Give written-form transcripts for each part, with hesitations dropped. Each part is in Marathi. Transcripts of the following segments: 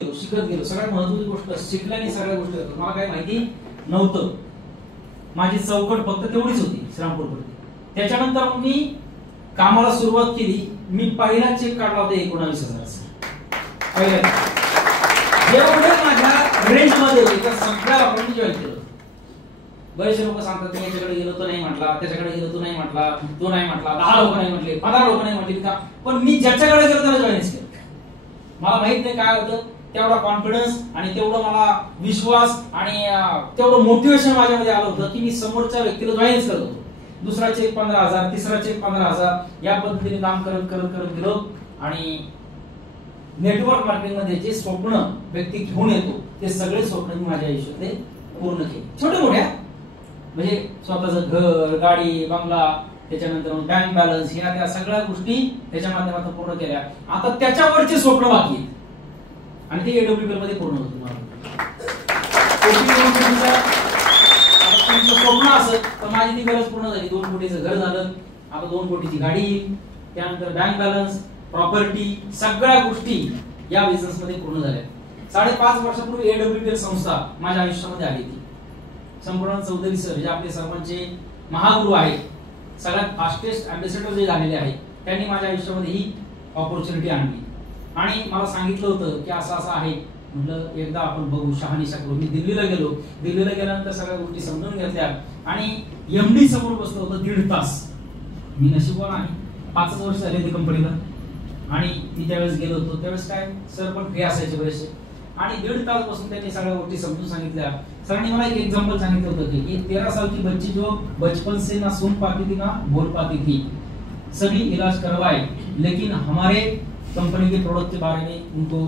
शिकत गेलो. सगळ्यात महत्त्वाची गोष्ट शिकल्याने सगळ्या गोष्टी होतात. मला काही माहिती नव्हतं. माझी चौकट फक्त तेवढीच होती श्रीरामपूरमध्ये. त्याच्यानंतर मी कामाला सुरुवात केली. मी पहिला चेक काढला होता 19,000चा. पहिला जेवढे माझ्या रेंज मध्ये होते त्या सगळ्या लोकांनी जॉईन केलं. बरेचसे लोक सांगतात मी याच्याकडे गेलो तो नाही म्हटला, त्याच्याकडे गेलो तो नाही म्हटला, तो नाही म्हटला, 10 लोक नाही म्हटले, 15 लोक नाही म्हटले का, पण मी ज्याच्याकडे गेलो त्याला जॉईन केलं. मला माहित नाही काय होतं, तेवढा कॉन्फिडन्स आणि तेवढा मला विश्वास आणि तेवढं मोटिवेशन माझ्यामध्ये आलं होतं की मी समोरच्या व्यक्तीला जॉईनच करत होतो. दुसरा चेक 15,000, तिसरा चेक 15,000 या पद्धतीने काम करत करत करत गेलो. आणि नेटवर्क मार्केटिंग मध्ये जे स्वप्न व्यक्ती घेऊन येतो ते सगळे स्वप्न मी माझ्या आयुष्यातले पूर्ण केले. छोटे मोठ्या म्हणजे स्वतःचं घर, गाडी, बंगला, त्याच्यानंतर बँक बॅलन्स, ह्या त्या सगळ्या गोष्टी त्याच्या माध्यमातून पूर्ण केल्या. आता त्याच्यावरचे स्वप्न बाकी आहेत आणि ते एडब्ल्यूपी मध्ये पूर्ण होतं. स्वप्न असत तर माझी ती गरज पूर्ण झाली. 2 कोटीचं घर झालं, आता 2 कोटीची गाडी येईल, त्यानंतर बँक बॅलन्स, प्रॉपर्टी, सगळ्या गोष्टी या बिझनेस मध्ये पूर्ण झाल्या. 5.5 वर्षापूर्वी एडब्ल्यूपी संस्था माझ्या आयुष्यामध्ये आली होती. संपूर्ण चौधरी सर जे आपले सर्वांचे महागुरु आहेत, सगळ्यात फास्टेस्ट अँबॅसेडर जे झालेले आहेत, त्यांनी माझ्या आयुष्यामध्ये ही ऑपॉर्च्युनिटी आणली आणि मला सांगितलं होतं की असं असं आहे. म्हटलं एकदा आपण बघू, शहानिशा करू. मी दिल्लीला गेलो. दिल्लीला गेल्यानंतर सगळ्या गोष्टी समजून घेतल्या आणि एमडी समोर बसलो होतो 1.5 तास. मी नशीबवान आहे, 5 वर्ष झाले त्या कंपनीला. आणि मी त्यावेळेस गेलो होतो, त्यावेळेस काय सर पण फ्री असायचे बरेचसे. आणि 1.5 तास बसून त्यांनी सगळ्या गोष्टी समजून सांगितल्या. सरांनी मला एक एक्झाम्पल सांगितलं होतं की 13 साल की बच्ची जो बचपन से ना सुन पाती थी ना बोल पाती थी, सभी इलाज करवाए, लेकिन हमारे कंपनी के प्रोडक्ट के बारे में उनको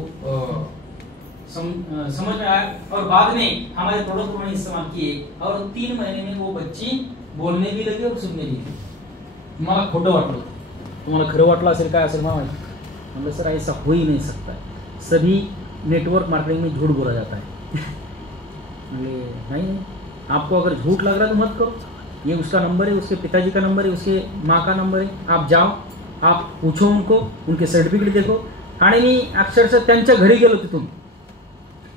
समझ में आया और बाद में हमारे प्रोडक्ट को इस्तेमाल किए और 3 महीने में वो बच्ची बोलने भी लगी और सुनने भी लगी. मला खोटं वाटलं. तुम्हाला खरं वाटलं असेल काय असेल मला माहिती. मतलब सर ऐसा हो ही नहीं सकता है, सभी नेटवर्क मार्केटिंग में झूठ बोला जाता है. नहीं, आपको अगर झूठ लग रहा है तो मत करो. ये उसका नंबर है, उसके पिताजी का नंबर है, उसके माँ का नंबर है. आप जाओ, आप पूछो उनको, उनके सर्टिफिकेट देखो. आणि मी अक्षरशः त्यांच्या घरी गेलो. तिथून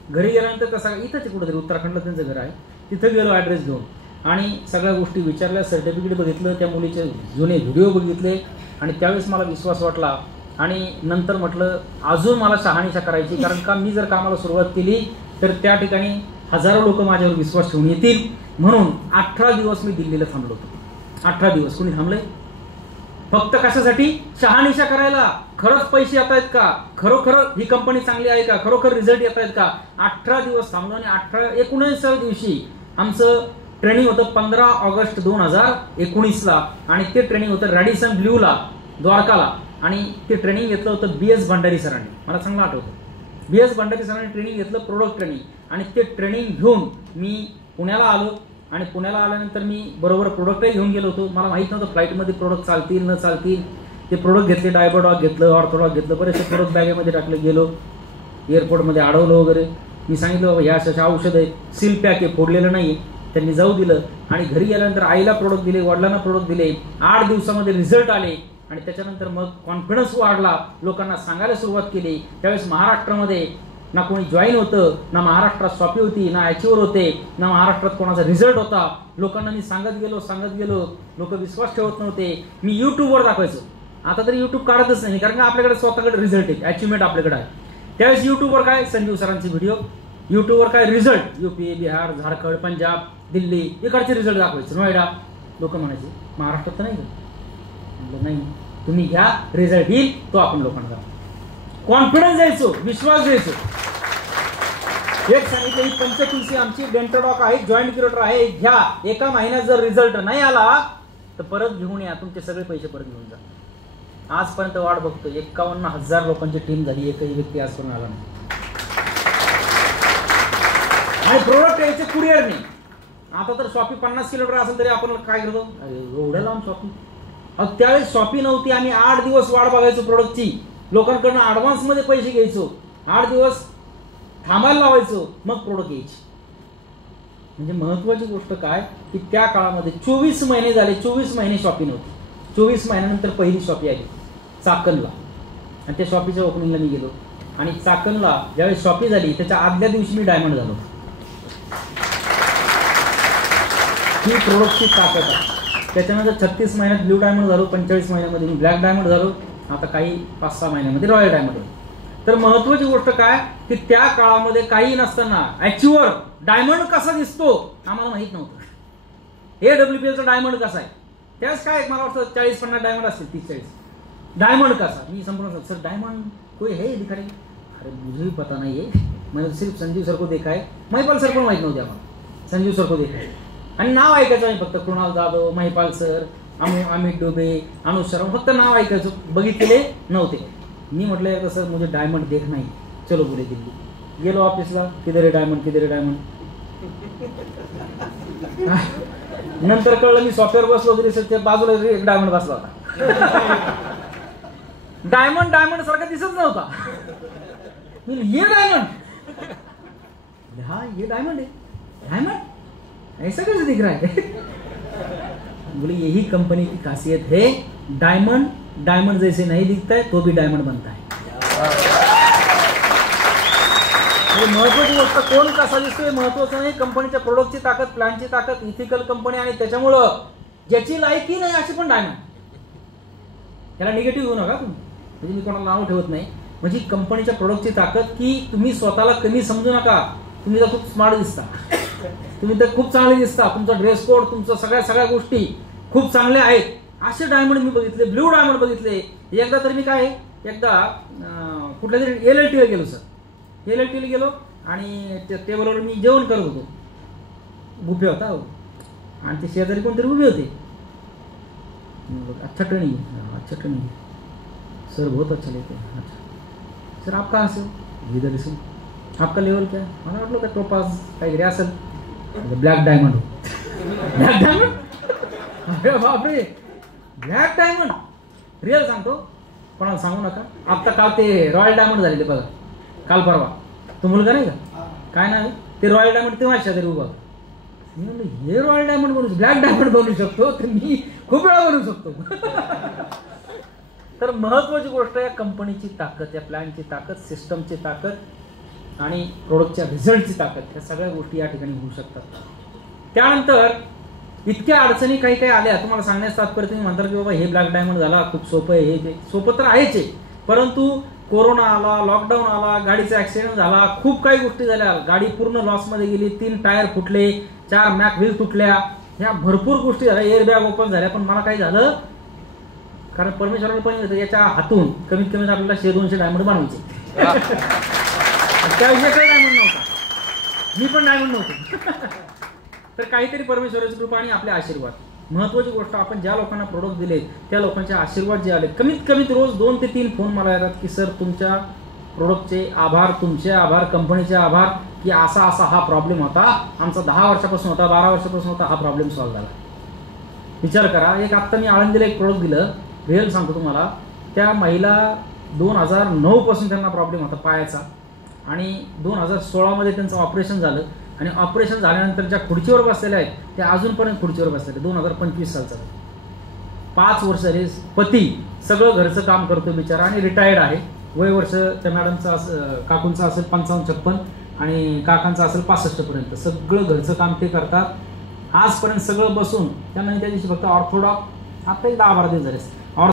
घरी गेल्यानंतर कसं इथंच कुठेतरी उत्तराखंडला त्यांचं घर आहे, तिथं गेलो ॲड्रेस घेऊन आणि सगळ्या गोष्टी विचारल्या, सर्टिफिकेट बघितलं, त्या मुलीचे जुने व्हिडिओ बघितले आणि त्यावेळेस मला विश्वास वाटला. आणि नंतर म्हटलं अजून मला शहानिशा करायची, कारण का मी जर कामाला सुरुवात केली तर त्या ठिकाणी हजारो लोक माझ्यावर विश्वास ठेवून येतील. म्हणून 18 दिवस मी दिल्लीला थांबलो होतो. 18 दिवस. कोणी थांबलंय? फक्त कशासाठी? शहानिशा करायला. खरंच पैसे येत आहेत का, खरोखर ही कंपनी चांगली आहे का, खरोखर रिझल्ट येत आहेत का. 18 दिवस थांबलो आणि 19व्या दिवशी आमचं ट्रेनिंग होतं 15 ऑगस्ट 2019ला. आणि ते ट्रेनिंग होतं रॅडिसन ब्ल्यूला, द्वारकाला. आणि ते ट्रेनिंग घेतलं होतं BS भंडारी सरांनी. मला चांगलं आठवतं, BS भंडारी सरांनी ट्रेनिंग घेतलं, प्रोडक्ट ट्रेनिंग. आणि ते ट्रेनिंग घेऊन मी पुण्याला आलो. आणि पुण्याला आल्यानंतर मी बरोबर प्रोडक्टही घेऊन गेलो होतो. मला माहित नव्हतं फ्लाईटमध्ये प्रोडक्ट चालतील न चालतील. ते प्रोडक्ट घेतले, डायबोडॉग घेतलं, ऑर्थोडॉग घेतलं, बरेचसे प्रोडक्ट बॅगेमध्ये टाकले. गेलो एअरपोर्टमध्ये अडवलं वगैरे. मी सांगितलं बाबा ह्या अशा औषध आहेत, सील पॅक आहे, फोडलेलं नाही. त्यांनी जाऊ दिलं आणि घरी गेल्यानंतर आईला प्रोडक्ट दिले, वडिलांना प्रोडक्ट दिले. 8 दिवसामध्ये रिझल्ट आले आणि त्याच्यानंतर मग कॉन्फिडन्स वाढला, लोकांना सांगायला सुरुवात केली. त्यावेळेस महाराष्ट्रामध्ये ना कोणी जॉईन होतं, ना महाराष्ट्रात शॉपी होती, ना अचिव्हर होते, ना महाराष्ट्रात कोणाचा रिझल्ट होता. लोकांना मी सांगत गेलो, लोक विश्वास ठेवत नव्हते. मी युट्यूबवर दाखवायचो. आता तरी युट्यूब काढतच नाही, कारण का आपल्याकडे स्वतःकडे रिझल्ट आहे, अचिव्हमेंट आपल्याकडे आहे. त्यावेळेस युट्यूबवर काय संजीव सरांचे व्हिडिओ, युट्यूबवर काय रिझल्ट, UP, बिहार, झारखंड, पंजाब, दिल्ली इकडचे रिझल्ट दाखवायचे, नोएडा. लोक म्हणायचे महाराष्ट्रात तर नाही का. नाही, तुम्ही घ्या, रिझल्ट येईल तो आपण लोकांना कॉन्फिडन्स द्यायचो, विश्वास द्यायचो. एक सांगितलं ही पंचतुलसी आमची डेंटोडॉक आहे, जॉईंट क्युरेटर आहे, घ्या. एका महिन्यात जर रिझल्ट नाही आला तर परत घेऊन या, तुमचे सगळे पैसे परत घेऊन जा. आजपर्यंत वाट बघतो, 51,000 लोकांची टीम झाली, एकही व्यक्ती आजपर्यंत आला नाही. आणि प्रोडक्ट यायचे कुरिअरने. आता तर शॉपी 50 किलोमीटर असेल तरी आपण काय करतो, एवढ्या लांब शॉपी. त्यावेळेस शॉपी नव्हती. आम्ही 8 दिवस वाट बघायचो प्रोडक्टची, लोकांकडून ऍडव्हान्स मध्ये पैसे घ्यायचो, 8 दिवस थांबायला लावायचो, मग प्रोडक्ट यायची. म्हणजे महत्वाची गोष्ट काय की त्या काळामध्ये 24 महिने झाले, 24 महिने शॉपी नव्हती. 24 महिन्यानंतर पहिली शॉपी आली चाकणला आणि त्या शॉपीच्या ओपनिंगला मी गेलो. आणि चाकणला ज्यावेळेस शॉपी झाली त्याच्या आदल्या दिवशी मी डायमंड झालो. ही प्रोडक्टची ताकद आहे. त्याच्यानंतर 36 महिन्यात ब्ल्यू डायमंड झालो, 45 महिन्यामध्ये मी ब्लॅक डायमंड झालो, आता काही 5-6 महिन्यामध्ये रॉयल डायमंड झालो. तर महत्वाची गोष्ट काय की त्या काळामध्ये काही नसताना ऍक्च्युअल डायमंड कसा दिसतो आम्हाला माहित नव्हतं. AWPLचा डायमंड कसा आहे त्याच काय मला वाटतं 40-50 डायमंड असतील, 30-40 डायमंड कसा. मी संपूर्ण सर डायमंड कोई है दिखाई, अरे मुझे भी पता नहीं है, मैंने सिर्फ संजीव सर को देखा है. महिपाल सर पण माहित नव्हते आम्हाला, संजीव सर को देखा है. आणि नाव ऐकायचं आम्ही फक्त, कृणाल जाधव, महिपाल सर, अमित डोबे, अनुज शर्मा, फक्त नाव ऐकायचं, बघितलेले नव्हते. मी म्हटलं एकदा सर मुझे डायमंड देखना है, चलो बोले दिल्ली. गेलो ऑफिसला, किधर आहे डायमंड, किधर आहे डायमंड. नंतर कळलं मी सॉफ्टवेअर बसलो होतो रिसर्चच्या बाजूला एक डायमंड बसला होता. डायमंड डायमंड सारखा दिसत नव्हता. ये डायमंड, हाँ ये डायमंड है, डायमंड ऐसा कैसे दिख रहा है. बोले यही कंपनी की खासियत है, डायमंड डायमंड जैसे नहीं दिखता है तो भी डायमंड बनता है. महत्वाची गोष्ट कोण कसा दिसतोय महत्वाचं नाही, कंपनीच्या प्रोडक्टची ताकद, प्लॅनची ताकद, इथिकल कंपनी, आणि त्याच्यामुळं ज्याची लायकी नाही अशी पण डायमंड. याला निगेटिव्ह घेऊ नका तुम्ही, म्हणजे मी कोणाला नाव ठेवत नाही. म्हणजे कंपनीच्या प्रोडक्टची ताकद की तुम्ही स्वतःला कमी समजू नका. तुम्ही तर खूप स्मार्ट दिसता, तुम्ही तर खूप चांगले दिसता, तुमचा ड्रेस कोड, तुमच्या सगळ्या गोष्टी खूप चांगल्या आहेत. असे डायमंड मी बघितले, ब्ल्यू डायमंड बघितले. एकदा तर मी काय कुठल्या तरी LLTला गेलो सर, LLTला गेलो आणि त्या टेबलवर मी जेवण करत होतो, बुफे होता आणि ते शेजारी कोणतरी उभे होते. अच्छा ट्रेनिंग, अच्छा ट्रेनिंग सर, बहुत अच्छा लेते हैं. अच्छा सर आप कहाँ से हो, इधर से. आपका लेवल क्या है, मला वाटलं का तो पास काहीतरी असेल, ब्लॅक डायमंड हो. ब्लॅक डायमंड, अरे बापरे, ब्लॅक डायमंड. रिअल सांगतो, कोणाला सांगू नका. आता काल ते रॉयल डायमंड झालेले बघा, काल परवा. तो मुलगा नाही का, काय नाही ते रॉयल डायमंड, ते माझ्या शेजारी उभा. मी म्हणलं हे रॉयल डायमंड बनवू, ब्लॅक डायमंड बनवू शकतो तर मी खूप वेळा बनवू शकतो. तर महत्वाची गोष्ट आहे कंपनीची ताकद, या प्लॅनची ताकद, सिस्टमची ताकद आणि प्रोडक्टच्या रिझल्टची ताकद, ह्या सगळ्या गोष्टी या ठिकाणी होऊ शकतात. त्यानंतर इतक्या अडचणी काही आल्या, तुम्हाला सांगण्यास तात्पर्य तुम्ही म्हणता की बाबा हे ब्लॅक डायमंड झाला, खूप सोपं आहे, हे सोपं तर आहेच आहे, परंतु कोरोना आला, लॉकडाऊन आला, गाडीचा ऍक्सिडेंट झाला, खूप काही गोष्टी झाल्या, गाडी पूर्ण लॉसमध्ये गेली, 3 टायर फुटले, 4 मॅक व्हील तुटल्या, ह्या भरपूर गोष्टी झाल्या, एअर बॅग ओपन झाल्या. पण मला काय झालं, कारण परमेश्वराला पण याच्या हातून कमीत कमी आपल्याला 100-200 डायमंड बनवायचे. त्याविषयी काही डायमंड नव्हता, मी पण डायमंड नव्हतो. तर काहीतरी परमेश्वराची कृपा आणि आपले आशीर्वाद. महत्वाची गोष्ट, आपण ज्या लोकांना प्रोडक्ट दिले त्या लोकांचे आशीर्वाद जे आले, कमीत कमी रोज 2 ते 3 फोन मला येतात की सर तुमच्या प्रोडक्टचे आभार, तुमचे आभार, कंपनीचे आभार, की असा हा प्रॉब्लेम होता आमचा, 10 वर्षापासून होता, 12 वर्षापासून होता, हा प्रॉब्लेम सॉल्व्ह झाला. विचार करा, एक आत्ता मी आळंदीला एक प्रोडक्ट दिलं, रिअल सांगतो तुम्हाला, त्या महिला 2009 पासून त्यांना प्रॉब्लेम होता पायाचा, आणि 2016 त्यांचं ऑपरेशन झालं, आणि ऑपरेशन झाल्यानंतर ज्या खुर्चीवर बसलेल्या आहेत त्या अजूनपर्यंत खुर्चीवर बसलेले. 2025 सालचा, 5 वर्ष झाले. पती सगळं घरचं काम करतो बिचारा आणि रिटायर्ड आहे. वय वर्ष त्या मॅडमचं काकूंचं असेल 55-56 आणि काकांचं असेल 65 पर्यंत. सगळं घरचं काम ते करतात आजपर्यंत, सगळं बसून. त्यांना त्या दिवशी फक्त ऑर्थोडॉक्स आता 10-12 दिवस झाले